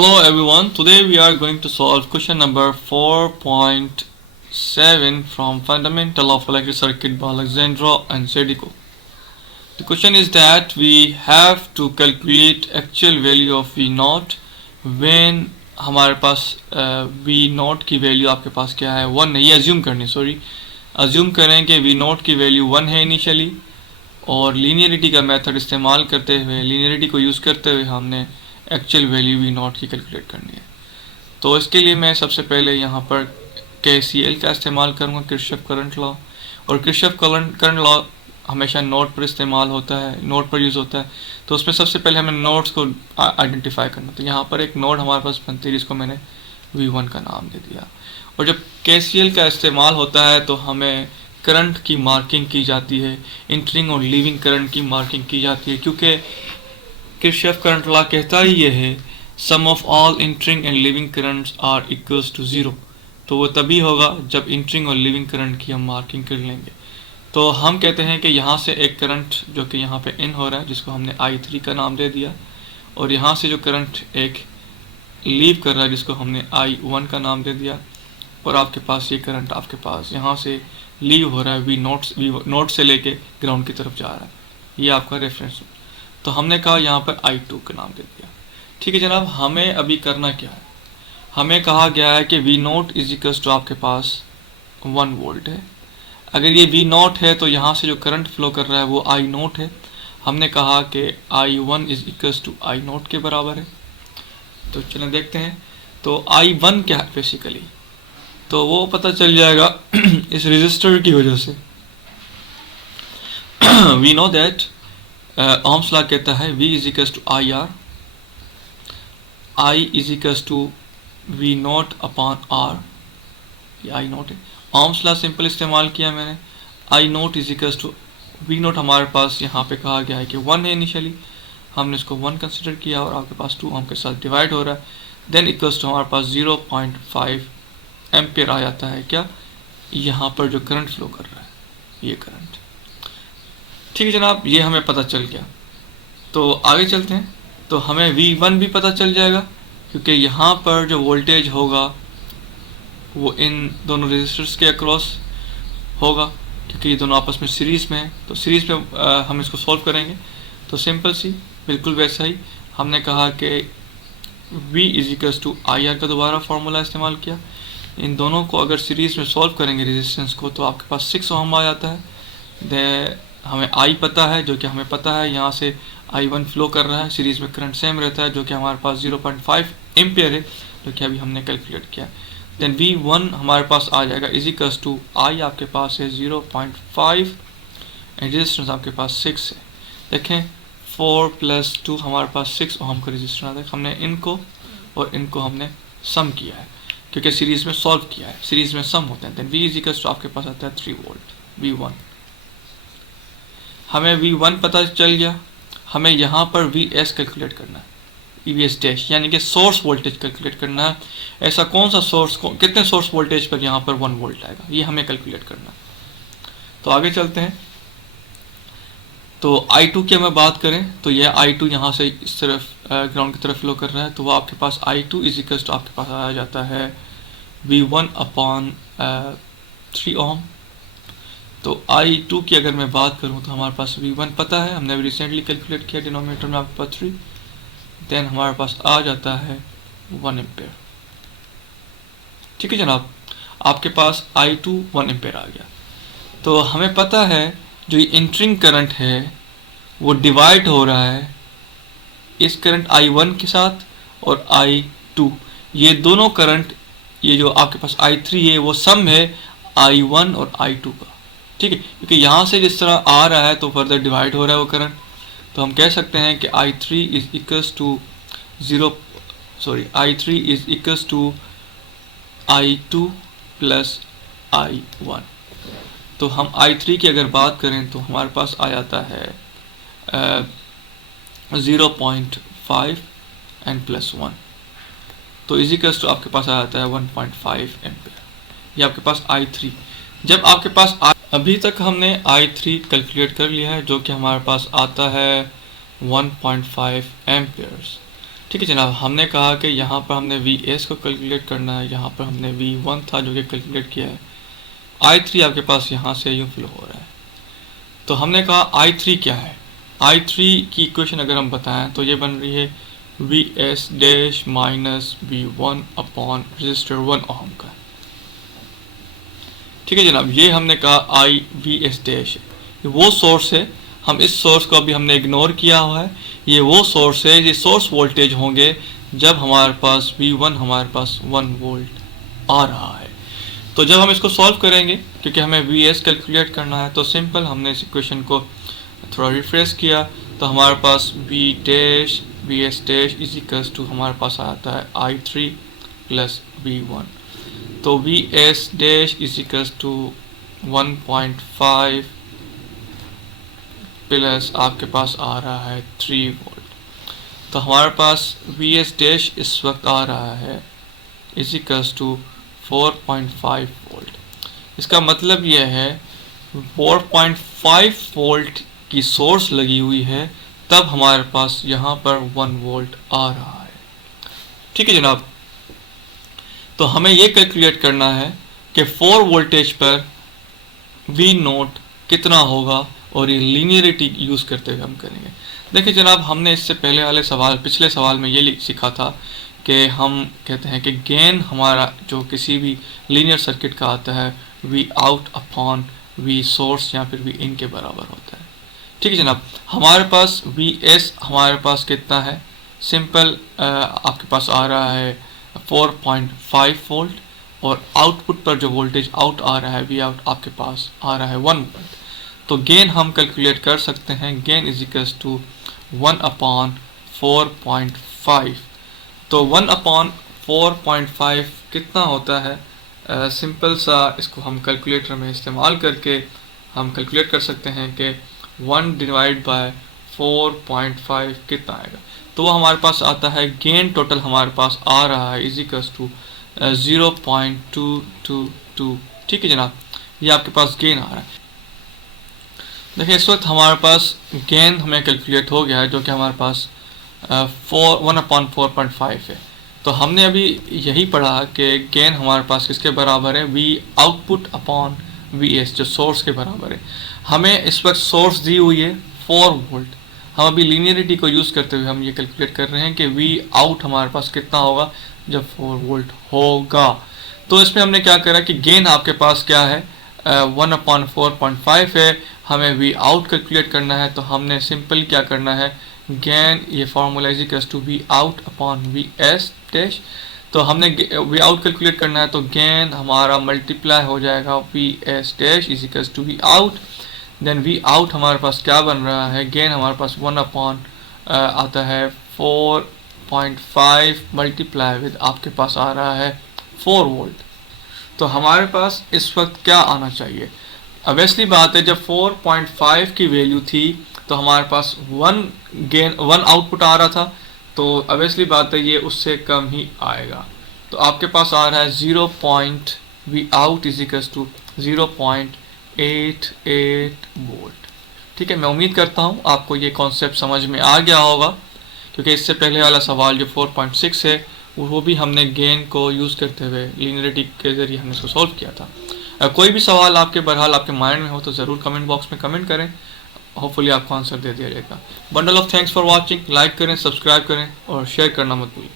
Hello everyone, today we are going to solve question number 4.7 from Fundamental of Electric Circuit by Alexandra and Zedico. The question is that we have to calculate actual value of V naught when हमारे पास V naught की value आपके पास क्या है 1 है, ये assume करनी assume करें कि V naught की वैल्यू 1 है इनिशियली और लीनियरिटी का मेथड इस्तेमाल करते हुए लीनियरिटी को यूज़ करते हुए हमने एक्चुअल वैल्यू वी नॉट की कैलकुलेट करनी है। तो इसके लिए मैं सबसे पहले यहाँ पर KCL का इस्तेमाल करूँगा, किरचॉफ करंट लॉ। और किरचॉफ करंट लॉ हमेशा नोड पर इस्तेमाल होता है, नोड पर यूज़ होता है। तो उसमें सबसे पहले हमें नोड्स को आइडेंटिफाई करना। तो यहाँ पर एक नोड हमारे पास बनती है जिसको मैंने V1 का नाम दे दिया। और जब KCL का इस्तेमाल होता है तो हमें करंट की मार्किंग की जाती है, इंटरिंग और लीविंग करंट की मार्किंग की जाती है, क्योंकि किरचॉफ करंट लॉ कहता ही ये है sum of all entering and leaving currents are equals to zero. तो वो तभी होगा जब इंटरिंग और लिविंग करंट की हम मार्किंग कर लेंगे। तो हम कहते हैं कि यहाँ से एक करंट जो कि यहाँ पे इन हो रहा है जिसको हमने I3 का नाम दे दिया, और यहाँ से जो करंट एक लीव कर रहा है जिसको हमने I1 का नाम दे दिया, और आपके पास ये करंट आपके पास यहाँ से लीव हो रहा है वी नोट से लेके ग्राउंड की तरफ जा रहा है। ये आपका रेफरेंस। तो हमने कहा यहाँ पर I2 का नाम दे दिया। ठीक है जनाब, हमें अभी करना क्या है, हमें कहा गया है कि V naught is equals to आपके पास 1 वोल्ट है। अगर ये V नोट है तो यहाँ से जो करंट फ्लो कर रहा है वो I नोट है। हमने कहा कि I1 is equals to I naught के बराबर है। तो चलें देखते हैं। तो I1 क्या है बेसिकली, तो वो पता चल जाएगा इस रेजिस्टर की वजह से। We know that ohm's law कहता है V is equals to IR, I is equals to V naught upon R, ये I नोट है। ओम्स लॉ सिंपल इस्तेमाल किया मैंने, I naught is equals to V naught हमारे पास यहाँ पे कहा गया है कि 1 है इनिशियली, हमने इसको 1 कंसिडर किया और आपके पास 2 ओम के साथ डिवाइड हो रहा है, देन इक्वल्स टू हमारे पास 0.5 एम्पियर आ जाता है क्या, यहाँ पर जो करंट फ्लो कर रहा है ये करंट। ठीक है जनाब, ये हमें पता चल गया। तो आगे चलते हैं। तो हमें V1 भी पता चल जाएगा क्योंकि यहाँ पर जो वोल्टेज होगा वो इन दोनों रेजिस्टर्स के अक्रॉस होगा, क्योंकि ये दोनों आपस में सीरीज़ में है। तो सीरीज़ में हम इसको सॉल्व करेंगे। तो सिंपल सी बिल्कुल वैसा ही हमने कहा कि V is equals to IR का दोबारा फार्मूला इस्तेमाल किया। इन दोनों को अगर सीरीज़ में सॉल्व करेंगे रेजिस्टेंस को तो आपके पास 6 ओम आ जाता है। हमें I पता है, जो कि हमें पता है यहाँ से I1 फ्लो कर रहा है, सीरीज़ में करंट सेम रहता है जो कि हमारे पास 0.5 एम्पियर है, जो कि अभी हमने कैलकुलेट किया। देन V1 हमारे पास आ जाएगा इज इक्वल्स टू I आपके पास है 0.5 एंड रेजिस्टेंस आपके पास 6 है। देखें 4 + 2 हमारे पास 6 ओम का रेजिस्टेंस आता है। हमने इनको और इनको हमने सम किया है क्योंकि सीरीज़ में सॉल्व किया है, सीरीज़ में सम होते हैं। Then V is equals to आपके पास आता है 3 वोल्ट V1। हमें V1 पता चल गया, हमें यहाँ पर VS कैलकुलेट करना है, VS डैश यानी कि सोर्स वोल्टेज कैलकुलेट करना है। ऐसा कौन सा सोर्स कितने सोर्स वोल्टेज पर यहाँ पर 1 वोल्ट आएगा, ये हमें कैलकुलेट करना है। तो आगे चलते हैं। तो I2 की हमें बात करें तो यह I2 यहाँ से इस तरफ ग्राउंड की तरफ फ्लो कर रहा है, तो वो आपके पास I2 इज इक्वल्स टू आपके पास आ जाता है V1 अपॉन 3 ओम। तो I2 की अगर मैं बात करूँ तो हमारे पास V1 पता है, हमने अभी रिसेंटली कैलकुलेट किया, डिनोमिनेटर में आपके पास 3, देन हमारे पास आ जाता है 1 एम्पेयर। ठीक है जनाब, आपके पास I2 1 एम्पेयर आ गया। तो हमें पता है जो ये इंटरिंग करंट है वो डिवाइड हो रहा है इस करंट I1 के साथ और I2, ये दोनों करंट, ये जो आपके पास I3 है वो सम है I1 और I2 का। ठीक है, क्योंकि यहाँ से जिस तरह आ रहा है तो फर्दर डिवाइड हो रहा है वो करंट। तो हम कह सकते हैं कि I3 is equals to I3 is equals to I2 plus I1। तो हम I3 की अगर बात करें तो हमारे पास आ जाता है 0.5 एंड प्लस 1, तो इज इक्वल्स टू आपके पास आ जाता है 1.5 एम्पेयर। ये आपके पास I3। जब आपके पास अभी तक हमने I3 कैलकुलेट कर लिया है जो कि हमारे पास आता है 1.5 एम्पियर्स। ठीक है जनाब, हमने कहा कि यहाँ पर हमने VS को कैलकुलेट करना है, यहाँ पर हमने V1 था जो कि कैलकुलेट किया है, I3 आपके पास यहाँ से यूँ फ्लो हो रहा है। तो हमने कहा I3 क्या है, I3 की इक्वेशन अगर हम बताएं तो ये बन रही है VS dash minus V1 upon register 1 ओम का। ठीक है जनाब, ये हमने कहा VS डैश है, वो सोर्स है, हम इस सोर्स को अभी हमने इग्नोर किया हुआ है, ये वो सोर्स है, ये सोर्स वोल्टेज होंगे जब हमारे पास V1 हमारे पास 1 वोल्ट आ रहा है। तो जब हम इसको सॉल्व करेंगे, क्योंकि हमें VS कैलकुलेट करना है, तो सिंपल हमने इस इक्वेशन को थोड़ा रिफ्रेश किया तो हमारे पास VS dash is equals to हमारे पास आता है I3 प्लस V1। तो VS dash is equals to 1.5 plus आपके पास आ रहा है 3 वोल्ट। तो हमारे पास VS डैश इस वक्त आ रहा है इज इक्वल्स टू 4.5 वोल्ट। इसका मतलब यह है 4.5 वोल्ट की सोर्स लगी हुई है, तब हमारे पास यहाँ पर 1 वोल्ट आ रहा है। ठीक है जनाब, तो हमें ये कैलकुलेट करना है कि 4 वोल्टेज पर V नोट कितना होगा, और ये लीनियरिटी यूज़ करते हुए हम करेंगे। देखिए जनाब, हमने इससे पहले वाले सवाल, पिछले सवाल में ये सीखा था कि हम कहते हैं कि गेन हमारा जो किसी भी लीनियर सर्किट का आता है V out upon V source या फिर V इन के बराबर होता है। ठीक है जनाब, हमारे पास VS हमारे पास कितना है, सिंपल आपके पास आ रहा है 4.5 वोल्ट, और आउटपुट पर जो वोल्टेज आउट आ रहा है V आउट आपके पास आ रहा है 1 वोल्ट। तो गेन हम कैलकुलेट कर सकते हैं, gain is equals to 1 upon 4.5। तो 1 अपॉन 4.5 कितना होता है, सिंपल सा इसको हम कैलकुलेटर में इस्तेमाल करके हम कैलकुलेट कर सकते हैं कि 1 डिवाइड बाय 4.5 कितना आएगा। तो वो हमारे पास आता है, गेन टोटल हमारे पास आ रहा है इज इक्वल्स टू 0.222। ठीक है जनाब, ये आपके पास गेन आ रहा है। देखिए इस वक्त हमारे पास गेन हमें कैलकुलेट हो गया है, जो कि हमारे पास 1 अपॉन 4.5 है। तो हमने अभी यही पढ़ा कि गेन हमारे पास किसके बराबर है, V आउटपुट अपॉन VS, जो सोर्स के बराबर है। हमें इस वक्त सोर्स दी हुई है 4 वोल्ट, हम अभी लीनियरिटी को यूज़ करते हुए हम ये कैलकुलेट कर रहे हैं कि V आउट हमारे पास कितना होगा जब 4 वोल्ट होगा। तो इसमें हमने क्या करा कि गेन आपके पास क्या है, 1 अपॉन 4.5 है, हमें V आउट कैलकुलेट करना है। तो हमने सिंपल क्या करना है, गेन, ये formula is equals to V out upon VS dash. तो हमने V आउट कैलकुलेट करना है, तो गेन हमारा मल्टीप्लाई हो जाएगा VS dash is equals to V out. Then V out हमारे पास क्या बन रहा है, गेन हमारे पास 1 अपॉन आता है 4.5 मल्टीप्लाई विद आपके पास आ रहा है 4 वोल्ट। तो हमारे पास इस वक्त क्या आना चाहिए, ऑब्वियसली बात है, जब 4.5 की वैल्यू थी तो हमारे पास 1 आउटपुट आ रहा था, तो ऑब्वियसली बात है ये उससे कम ही आएगा। तो आपके पास आ रहा है 0. Vout is equals to 0.88 volt. ठीक है, मैं उम्मीद करता हूँ आपको ये कॉन्सेप्ट समझ में आ गया होगा, क्योंकि इससे पहले वाला सवाल जो 4.6 है वो भी हमने गेन को यूज़ करते हुए लीनियरिटी के ज़रिए हमने इसको सॉल्व किया था। कोई भी सवाल आपके बहरहाल आपके माइंड में हो तो ज़रूर कमेंट बॉक्स में कमेंट करें, होपफुली आपको आंसर दे दिया जाएगा। Bundle of thanks for watching, like करें, सब्सक्राइब करें और शेयर करना मत भूलिए।